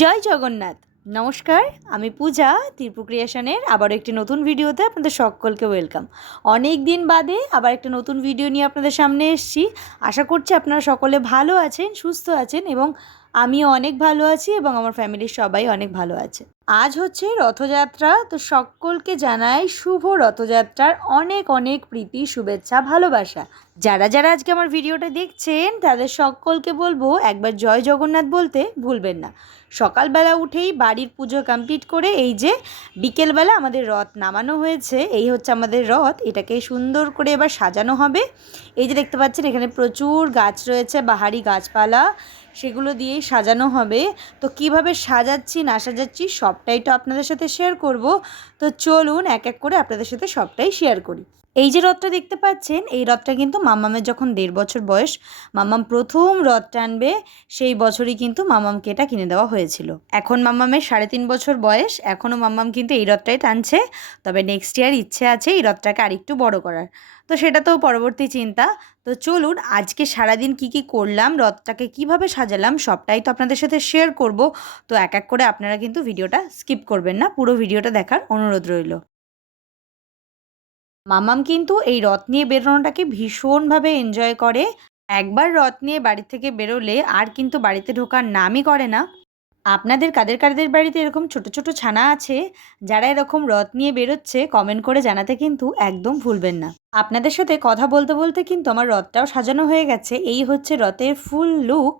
জয় জগন্নাথ। নমস্কার, আমি পূজা তীর্পু ক্রিয়েশনের আবারও একটি নতুন ভিডিওতে আপনাদের সকলকে ওয়েলকাম। অনেক দিন বাদে আবার একটা নতুন ভিডিও নিয়ে আপনাদের সামনে এসেছি। আশা করছি আপনারা সকলে ভালো আছেন, সুস্থ আছেন এবং আমিও অনেক ভালো আছি এবং আমার ফ্যামিলির সবাই অনেক ভালো আছে। আজ হচ্ছে রথযাত্রা, তো সকলকে জানাই শুভ রথযাত্রার অনেক অনেক প্রীতি, শুভেচ্ছা, ভালোবাসা। যারা যারা আজকে আমার ভিডিওটা দেখছেন তাদের সকলকে বলবো একবার জয় জগন্নাথ বলতে ভুলবেন না। সকালবেলা উঠেই বাড়ির পুজো কমপ্লিট করে এই যে বিকেলবেলা আমাদের রথ নামানো হয়েছে, এই হচ্ছে আমাদের রথ। এটাকে সুন্দর করে এবার সাজানো হবে। এই যে দেখতে পাচ্ছেন এখানে প্রচুর গাছ রয়েছে, বাহারি গাছপালা, সেগুলো দিয়েই সাজানো হবে। তো কিভাবে সাজাচ্ছি না সাজাচ্ছি সবটাই তো আপনাদের সাথে শেয়ার করব। তো চলুন এক এক করে আপনাদের সাথে সবটাই শেয়ার করি। এই যে রথটা দেখতে পাচ্ছেন, এই রথটা কিন্তু মাম্মামের যখন 1.5 বছর বয়স, মাম্মাম প্রথম রথ টানবে, সেই বছরই কিন্তু মাম্মামকে এটা কিনে দেওয়া হয়েছিল। এখন মাম্মামের 3.5 বছর বয়স, এখনও মাম্মাম কিন্তু এই রথটাই টানছে। তবে নেক্সট ইয়ার ইচ্ছে আছে এই রথটাকে আরেকটু বড় করার, তো সেটা তো পরবর্তী চিন্তা। তো চলুন আজকে সারাদিন কি করলাম, রথটাকে কিভাবে সাজালাম সবটাই তো আপনাদের সাথে শেয়ার করব। তো এক এক করে আপনারা কিন্তু ভিডিওটা স্কিপ করবেন না, পুরো ভিডিওটা দেখার অনুরোধ রইল। মামাম কিন্তু এই রথ নিয়ে বেরোনোটাকে ভীষণভাবে এনজয় করে। একবার রথ নিয়ে বাড়ি থেকে বেরোলে আর কিন্তু বাড়িতে ঢোকার নামই করে না। আপনাদের কাদের কাদের বাড়িতে এরকম ছোট ছোট ছানা আছে যারা এরকম রথ নিয়ে বেরোচ্ছে, কমেন্ট করে জানাতে কিন্তু একদম ভুলবেন না। আপনাদের সাথে কথা বলতে বলতে কিন্তু আমার রথটাও সাজানো হয়ে গেছে। এই হচ্ছে রথের ফুল লুক।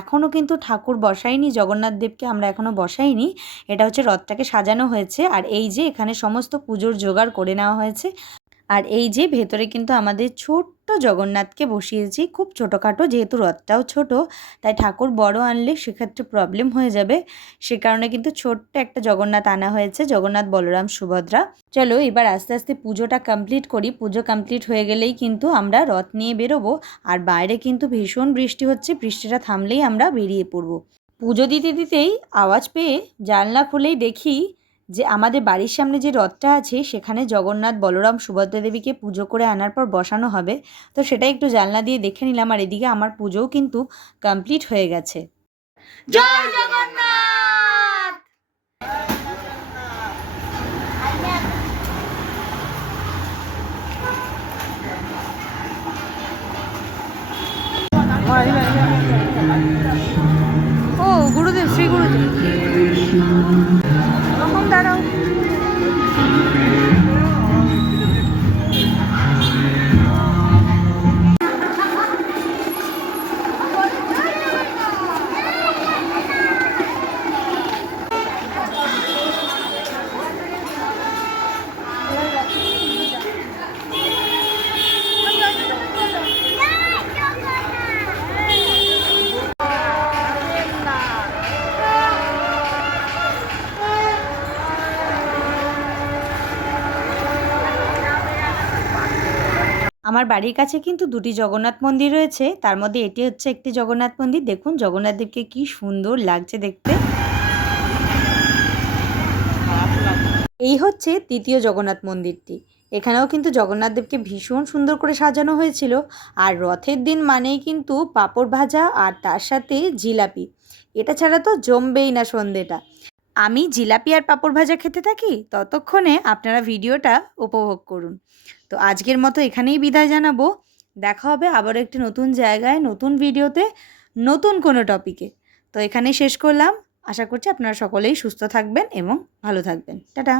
এখনও কিন্তু ঠাকুর বসাইনি, জগন্নাথ দেবকে আমরা এখনও বসাইনি। এটা হচ্ছে রথটাকে সাজানো হয়েছে। আর এই যে এখানে সমস্ত পুজোর জোগাড় করে নেওয়া হয়েছে। আর এই যে ভেতরে কিন্তু আমাদের ছোট্ট জগন্নাথকে বসিয়েছি, খুব ছোটোখাটো, যেহেতু রথটাও ছোট তাই ঠাকুর বড় আনলে সেক্ষেত্রে প্রবলেম হয়ে যাবে। সে কারণে কিন্তু ছোট্ট একটা জগন্নাথ আনা হয়েছে, জগন্নাথ বলরাম সুভদ্রা। চলো এবার আস্তে আস্তে পুজোটা কমপ্লিট করি। পুজো কমপ্লিট হয়ে গেলেই কিন্তু আমরা রথ নিয়ে বেরোবো। আর বাইরে কিন্তু ভীষণ বৃষ্টি হচ্ছে, বৃষ্টিটা থামলেই আমরা বেরিয়ে পড়বো। পুজো দিতে দিতেই আওয়াজ পেয়ে জানলা খুলেই দেখি যে আমাদের বাড়ির সামনে যে রথটা আছে সেখানে জগন্নাথ বলরাম সুভদ্রা দেবীকে পুজো করে আনার পর বসানো হবে। তো সেটাই একটু জানলা দিয়ে দেখে নিলাম। আর এদিকে আমার পুজোও কিন্তু কমপ্লিট হয়ে গেছে। জয় জগন্নাথ। ও গুরুদেব, শ্রী গুরুদেব, দাঁড়াও। আমার বাড়ির কাছে কিন্তু 2টি জগন্নাথ মন্দির রয়েছে, তার মধ্যে এটি হচ্ছে একটি জগন্নাথ মন্দির। দেখুন জগন্নাথ দেবকে কি সুন্দর লাগছে দেখতে। এই হচ্ছে দ্বিতীয় জগন্নাথ মন্দিরটি। এখানেও কিন্তু জগন্নাথ দেবকে ভীষণ সুন্দর করে সাজানো হয়েছিল। আর রথের দিন মানেই কিন্তু পাঁপড় ভাজা আর তার সাথে জিলাপি, এটা ছাড়া তো জমবেই না সন্ধেটা। আমি জিলাপি আর পাঁপড় ভাজা খেতে থাকি, ততক্ষণে আপনারা ভিডিওটা উপভোগ করুন। তো আজকের মতো এখানেই বিদায় জানাবো। দেখা হবে আবারও একটি নতুন জায়গায়, নতুন ভিডিওতে, নতুন কোনো টপিকে। তো এখানেই শেষ করলাম। আশা করছি আপনারা সকলেই সুস্থ থাকবেন এবং ভালো থাকবেন। টাটা।